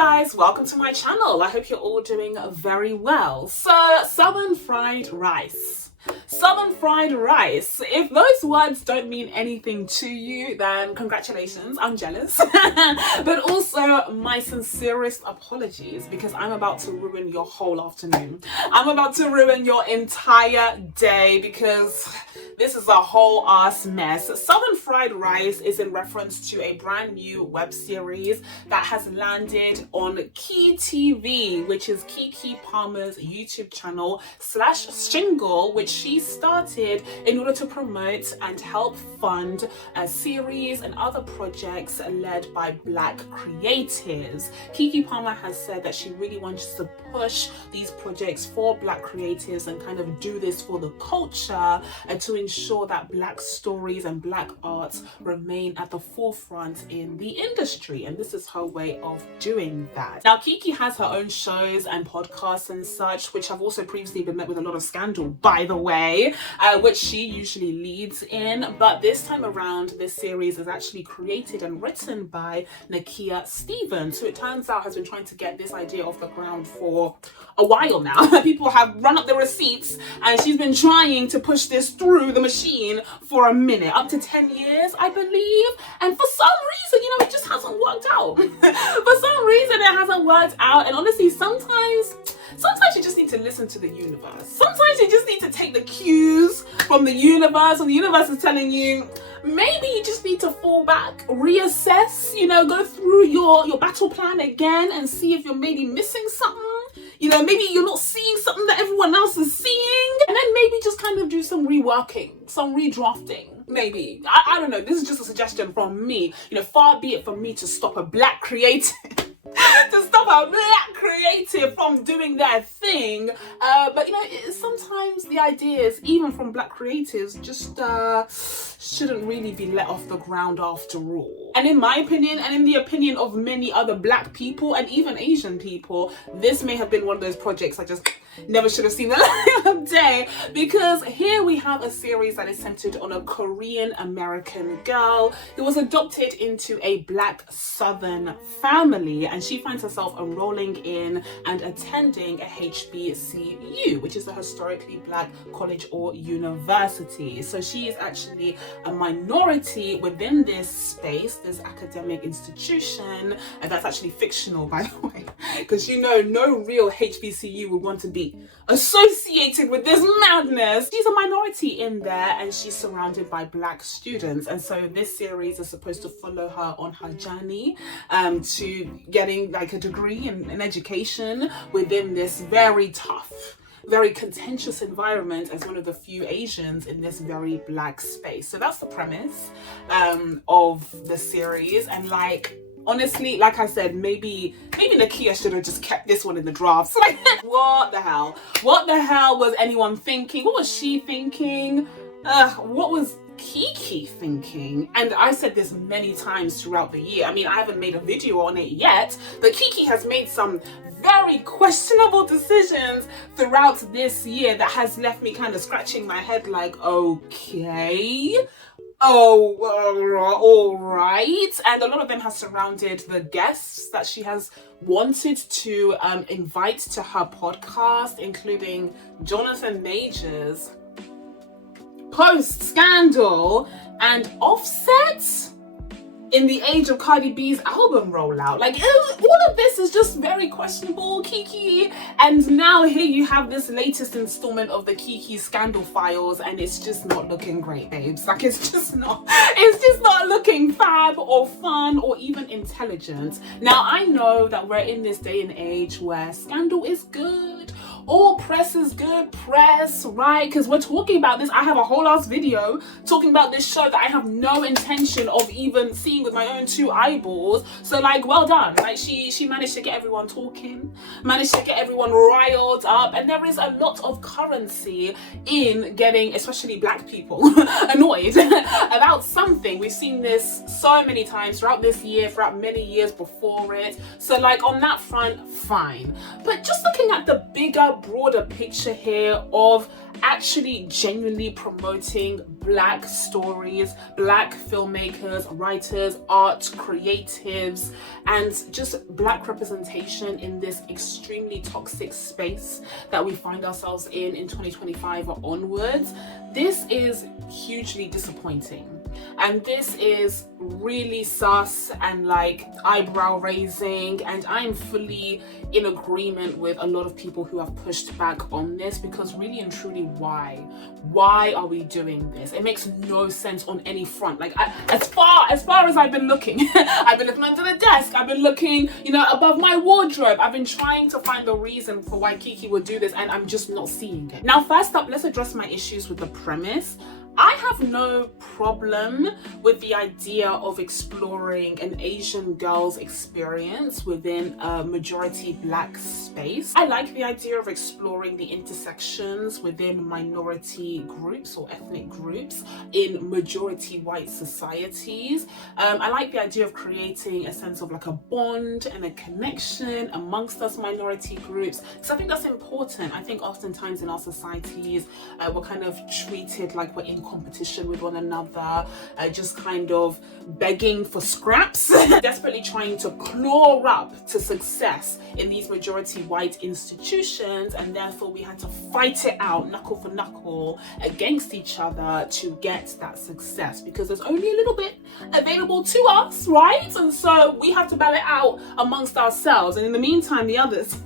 guys, welcome to my channel. I hope you're all doing very well. So, Southern fried rice. Southern fried rice. If those words don't mean anything to you, then congratulations, I'm jealous. But also my sincerest apologies, because I'm about to ruin your whole afternoon. I'm about to ruin your entire day, because this is a whole ass mess. Southern fried rice is in reference to a brand new web series that has landed on Key TV, which is Keke Palmer's YouTube channel / shingle, which she started in order to promote and help fund a series and other projects led by Black creatives. Keke Palmer has said that she really wants to push these projects for Black creatives and kind of do this for the culture and to ensure that Black stories and Black arts remain at the forefront in the industry. And this is her way of doing that. Now, Keke has her own shows and podcasts and such, which have also previously been met with a lot of scandal, by the way, which she usually leads in. But this time around, this series is actually created and written by Nakia Stevens, who it turns out has been trying to get this idea off the ground for a while now. People have run up the receipts and she's been trying to push this through the machine for a minute, up to 10 years, I believe. And for some reason, it just hasn't worked out. For some reason, it hasn't worked out. And honestly, sometimes you just need to listen to the universe. Sometimes you just need to take the cues from the universe, and the universe is telling you, maybe you just need to fall back, reassess, go through your battle plan again and see if you're maybe missing something. Maybe you're not seeing something that everyone else is seeing. And then maybe just kind of do some reworking, some redrafting. Maybe. I don't know. This is just a suggestion from me. Far be it from me to stop a Black creative from doing their thing, but sometimes the ideas, even from Black creatives, just shouldn't really be let off the ground after all. And in my opinion, and in the opinion of many other Black people and even Asian people, this may have been one of those projects I just never should have seen the light of day, because here we have a series that is centered on a Korean American girl who was adopted into a Black Southern family, and she finds herself enrolling in and attending a HBCU, which is a historically Black college or university. So she is actually a minority within this space, this academic institution, and that's actually fictional, by the way, because no real HBCU would want to be associated with this madness. She's a minority in there, and she's surrounded by Black students, and so this series is supposed to follow her on her journey to getting like a degree in education within this very tough, very contentious environment as one of the few Asians in this very Black space. So that's the premise of the series. And honestly, like I said, maybe Nakia should have just kept this one in the drafts. What the hell? What the hell was anyone thinking? What was she thinking? What was Keke thinking? And I said this many times throughout the year. I mean, I haven't made a video on it yet, but Keke has made some very questionable decisions throughout this year that has left me kind of scratching my head like, okay. Oh, all right. And a lot of them have surrounded the guests that she has wanted to invite to her podcast, including Jonathan Majors, post-scandal, and Offset in the age of Cardi B's album rollout. All of this is just very questionable, Keke. And now here you have this latest installment of the Keke scandal files, and it's just not looking great, babes. It's just not looking fab or fun or even intelligent. Now, I know that we're in this day and age where scandal is good. All press is good press, right? Because we're talking about this. I have a whole ass video talking about this show that I have no intention of even seeing with my own two eyeballs. So well done. She managed to get everyone talking, managed to get everyone riled up, and there is a lot of currency in getting especially Black people annoyed about something. We've seen this so many times throughout this year, throughout many years before it. So on that front, fine. But just looking at the bigger broader picture here of actually genuinely promoting Black stories, Black filmmakers, writers, art creatives, and just Black representation in this extremely toxic space that we find ourselves in 2025 or onwards. This is hugely disappointing. And this is really sus and like eyebrow raising, and I'm fully in agreement with a lot of people who have pushed back on this, because really and truly, why are we doing this? It makes no sense on any front. Like as far as I've been looking I've been looking under the desk, I've been looking, you know, above my wardrobe, I've been trying to find the reason for why Keke would do this, and I'm just not seeing it. Now, first up, let's address my issues with the premise. I have no problem with the idea of exploring an Asian girl's experience within a majority Black space. I like the idea of exploring the intersections within minority groups or ethnic groups in majority white societies. I like the idea of creating a sense of like a bond and a connection amongst us minority groups, because I think that's important. I think oftentimes in our societies, we're kind of treated like we're in competition with one another, just kind of begging for scraps, desperately trying to claw up to success in these majority white institutions, and therefore we had to fight it out knuckle for knuckle against each other to get that success, because there's only a little bit available to us, right? And so we have to battle it out amongst ourselves, and in the meantime the others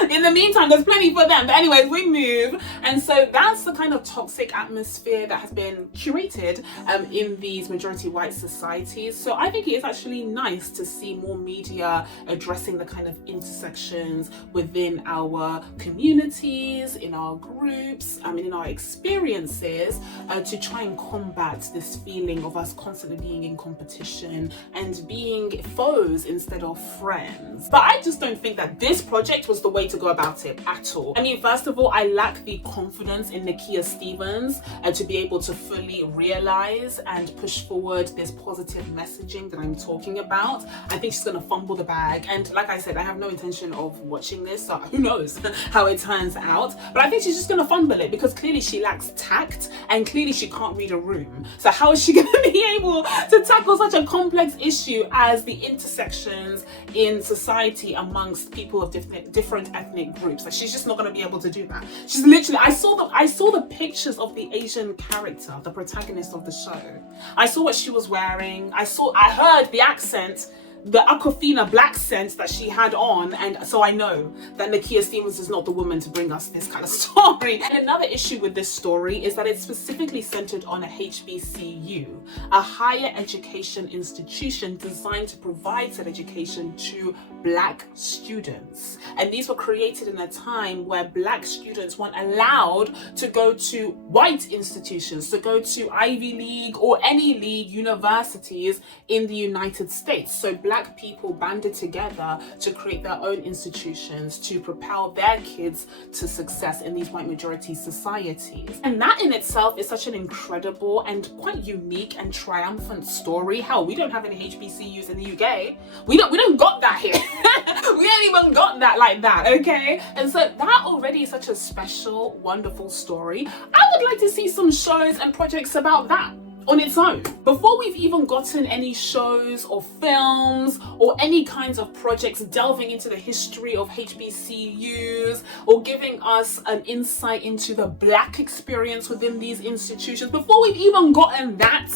there's plenty for them. But anyways, we move. And so that's the kind of toxic atmosphere that has been curated in these majority white societies. So I think it is actually nice to see more media addressing the kind of intersections within our communities, in our groups, in our experiences, to try and combat this feeling of us constantly being in competition and being foes instead of friends. But I just don't think that this project was the way to go about it at all. I mean, first of all, I lack the confidence in Nakia Stevens to be able to fully realize and push forward this positive messaging that I'm talking about. I think she's gonna fumble the bag, and like I said, I have no intention of watching this, so who knows how it turns out. But I think she's just gonna fumble it, because clearly she lacks tact and clearly she can't read a room. So how is she gonna be able to tackle such a complex issue as the intersections in society amongst people of different ethnic groups? Like, she's just not going to be able to do that. She's literally, I saw the pictures of the Asian character, the protagonist of the show. I saw what she was wearing. I heard the accent, the Aquafina black scent that she had on, and so I know that Nakia Stevens is not the woman to bring us this kind of story. And another issue with this story is that it's specifically centered on a HBCU, a higher education institution designed to provide said education to Black students. And these were created in a time where Black students weren't allowed to go to white institutions, to go to Ivy League or any league universities in the United States. So Black people banded together to create their own institutions to propel their kids to success in these white majority societies. And that in itself is such an incredible and quite unique and triumphant story. Hell, we don't have any HBCUs in the UK. We don't got that here. We ain't even got that like that, okay? And so that already is such a special, wonderful story. I would like to see some shows and projects about that on its own. Before we've even gotten any shows or films or any kinds of projects delving into the history of HBCUs or giving us an insight into the Black experience within these institutions, before we've even gotten that,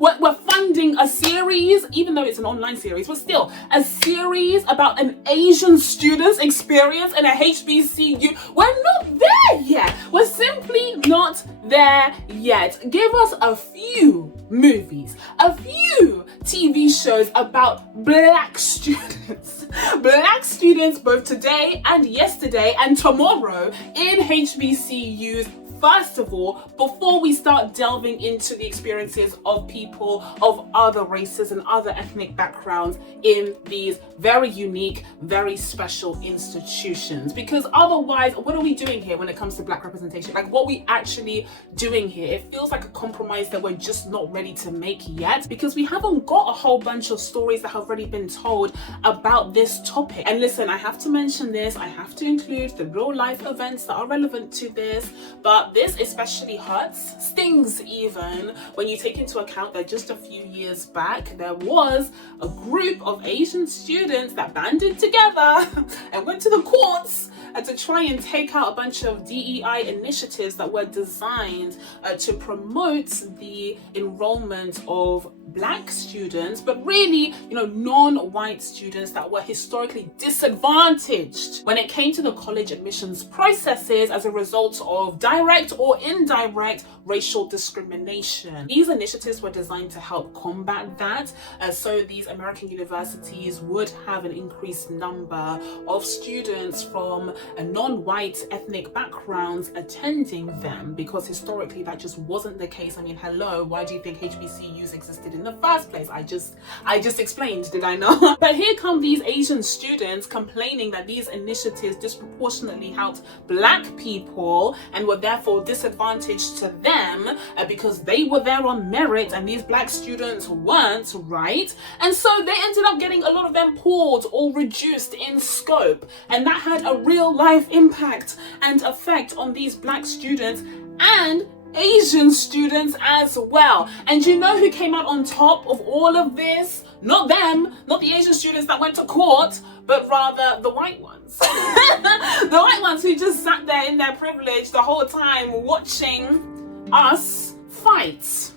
we're funding a series, even though it's an online series, but still a series about an Asian student's experience in a HBCU. We're not there yet. We're simply not there yet. Give us a few movies, a few TV shows about Black students. Black students both today and yesterday and tomorrow in HBCUs first of all, before we start delving into the experiences of people of other races and other ethnic backgrounds in these very unique, very special institutions. Because otherwise, what are we doing here when it comes to Black representation? Like, what are we actually doing here? It feels like a compromise that we're just not ready to make yet, because we haven't got a whole bunch of stories that have already been told about this topic. And listen, I have to mention this, I have to include the real life events that are relevant to this, but this especially hurts, stings even, when you take into account that just a few years back there was a group of Asian students that banded together and went to the courts to try and take out a bunch of DEI initiatives that were designed to promote the enrollment of Black students, but really, non-white students that were historically disadvantaged when it came to the college admissions processes as a result of direct or indirect racial discrimination. These initiatives were designed to help combat that, so these American universities would have an increased number of students from non-white ethnic backgrounds attending them, because historically that just wasn't the case. I mean, hello, why do you think HBCUs existed in the first place? I just explained, did I not? But here come these Asian students complaining that these initiatives disproportionately helped Black people and were therefore disadvantaged to them because they were there on merit and these Black students weren't, right? And so they ended up getting a lot of them pulled or reduced in scope, and that had a real life impact and effect on these Black students and Asian students as well. And you know who came out on top of all of this? Not them, not the Asian students that went to court, but rather the white ones. The white ones who just sat there in their privilege the whole time watching us fight.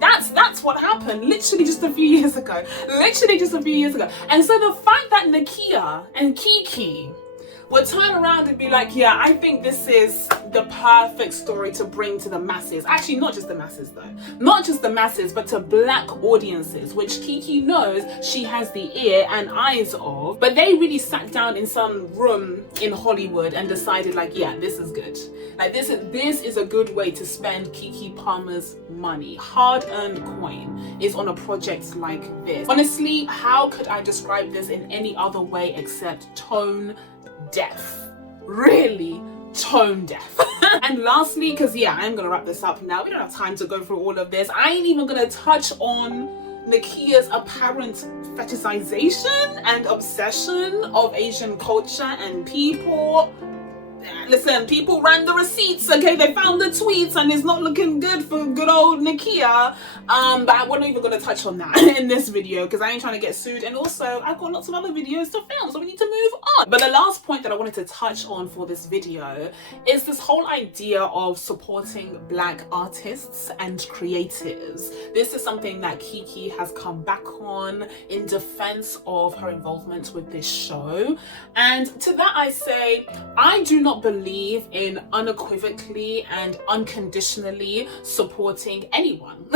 That's what happened literally just a few years ago. And so the fact that Nakia and Keke would turn around and be like, yeah, I think this is the perfect story to bring to the masses. Actually, not just the masses though. Not just the masses, but to Black audiences, which Keke knows she has the ear and eyes of. But they really sat down in some room in Hollywood and decided like, yeah, this is good. Like this is a good way to spend Keke Palmer's money. Hard-earned coin is on a project like this. Honestly, how could I describe this in any other way except tone deaf? Really tone deaf. And lastly, because I'm gonna wrap this up now, we don't have time to go through all of this. I ain't even gonna touch on Nakia's apparent fetishization and obsession of Asian culture and people. Listen, people ran the receipts, okay? They found the tweets and it's not looking good for good old Nakia. But I'm not even going to touch on that in this video because I ain't trying to get sued. And also, I've got lots of other videos to film, so we need to move on. But the last point that I wanted to touch on for this video is this whole idea of supporting Black artists and creatives. This is something that Keke has come back on in defense of her involvement with this show. And to that I say, I do not believe in unequivocally and unconditionally supporting anyone.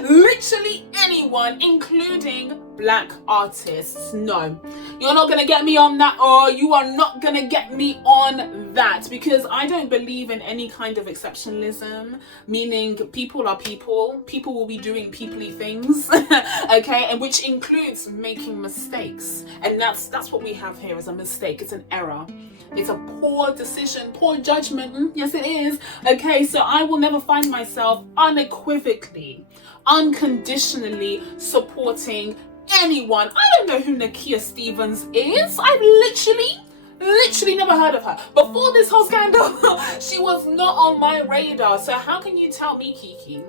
Literally anyone, including Black artists. No, you're not gonna get me on that, or you are not gonna get me on that, because I don't believe in any kind of exceptionalism, meaning people are people will be doing peoply things. Okay, and which includes making mistakes, and that's what we have here is a mistake. It's an error, it's a poor decision, poor judgment. Yes, it is. Okay, so I will never find myself unequivocally, unconditionally supporting anyone. I don't know who Nakia Stevens is. I've literally never heard of her. Before this whole scandal, she was not on my radar. So how can you tell me, Keke,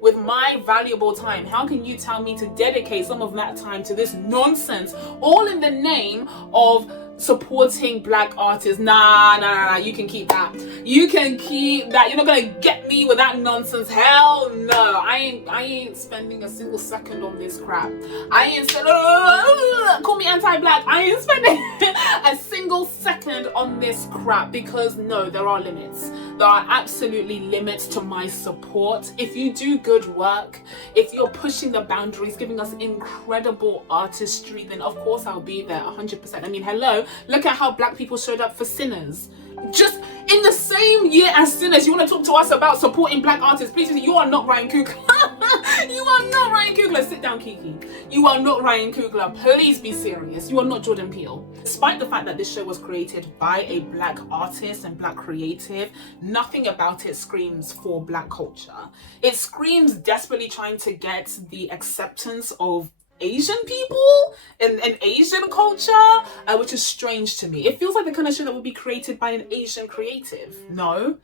with my valuable time, how can you tell me to dedicate some of that time to this nonsense, all in the name of supporting Black artists? Nah, you can keep that. You can keep that. You're not gonna get me with that nonsense. Hell no. I ain't spending a single second on this crap. I ain't spending call me anti-Black. I ain't spending a single second on this crap, because no, there are limits. There are absolutely limits to my support. If you do good work, if you're pushing the boundaries, giving us incredible artistry, then of course I'll be there 100%. I mean, hello, look at how Black people showed up for Sinners. Just in the same year as Sinners, you want to talk to us about supporting black artists? Please, you are not Ryan Coogler. You are not Ryan Coogler. Sit down, Keke. You are not Ryan Coogler. Please be serious. You are not Jordan Peele. Despite the fact that this show was created by a black artist and black creative, nothing about it screams for black culture. It screams desperately trying to get the acceptance of Asian people and Asian culture, which is strange to me. It feels like the kind of show that would be created by an Asian creative. No?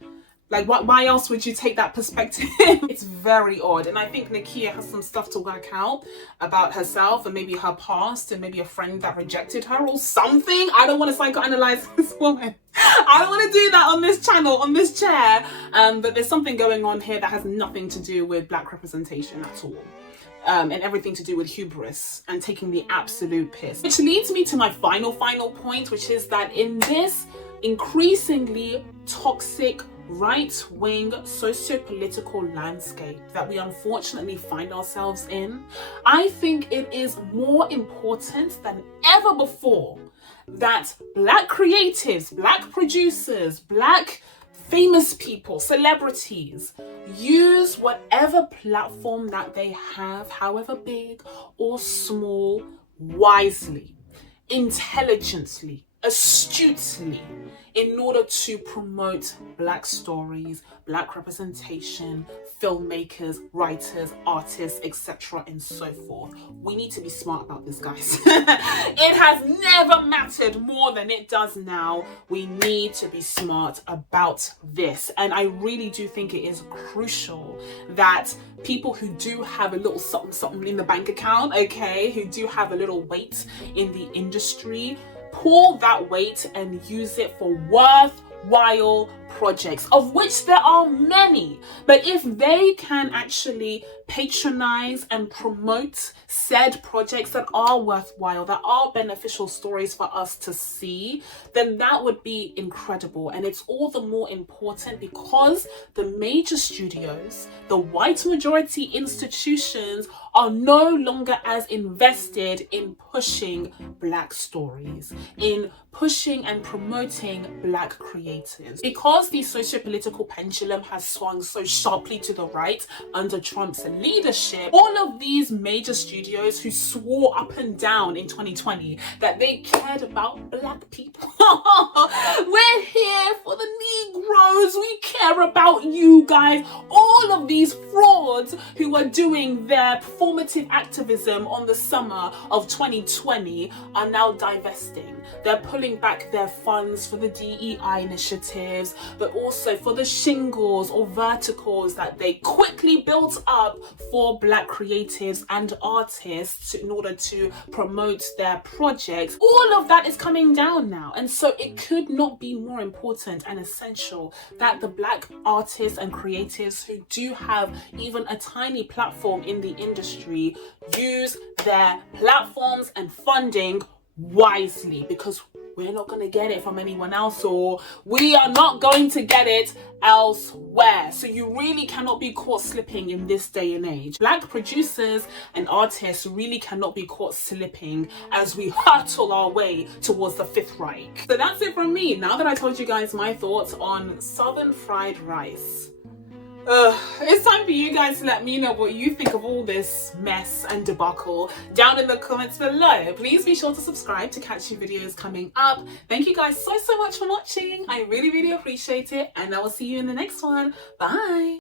Like, why else would you take that perspective? It's very odd. And I think Nakia has some stuff to work out about herself and maybe her past and maybe a friend that rejected her or something. I don't want to psychoanalyze this woman. I don't want to do that on this channel, on this chair. But there's something going on here that has nothing to do with black representation at all. And everything to do with hubris and taking the absolute piss. Which leads me to my final point, which is that in this increasingly toxic right-wing socio-political landscape that we unfortunately find ourselves in, I think it is more important than ever before that black creatives, black producers, black famous people, celebrities, use whatever platform that they have, however big or small, wisely, intelligently, astutely, in order to promote black stories, black representation, filmmakers, writers, artists, etc. and so forth. We need to be smart about this, guys. It has never mattered more than it does now. We need to be smart about this. And I really do think it is crucial that people who do have a little something in the bank account, okay, who do have a little weight in the industry, pull that weight and use it for worthwhile projects, of which there are many. But if they can actually patronize and promote said projects that are worthwhile, that are beneficial stories for us to see, then that would be incredible. And it's all the more important because the major studios, the white majority institutions, are no longer as invested in pushing black stories, in pushing and promoting black creatives. Because the socio-political pendulum has swung so sharply to the right under Trump's leadership, all of these major studios who swore up and down in 2020 that they cared about black people. We're here for the Negroes. We care about you guys. All of these frauds who are doing their performative activism on the summer of 2020 are now divesting. They're pulling back their funds for the DEI initiatives, but also for the shingles or verticals that they quickly built up for black creatives and artists in order to promote their projects. All of that is coming down now. And so it could not be more important and essential that the black artists and creatives who do have even a tiny platform in the industry use their platforms and funding wisely, because we're not going to get it from anyone else, or we are not going to get it elsewhere. So you really cannot be caught slipping in this day and age. Black producers and artists really cannot be caught slipping as we hurtle our way towards the Fifth Reich. So that's it from me. Now that I told you guys my thoughts on Southern fried rice, it's time for you guys to let me know what you think of all this mess and debacle down in the comments below. Please be sure to subscribe to catch new videos coming up. Thank you guys so much for watching. I really appreciate it, and I will see you in the next one. Bye.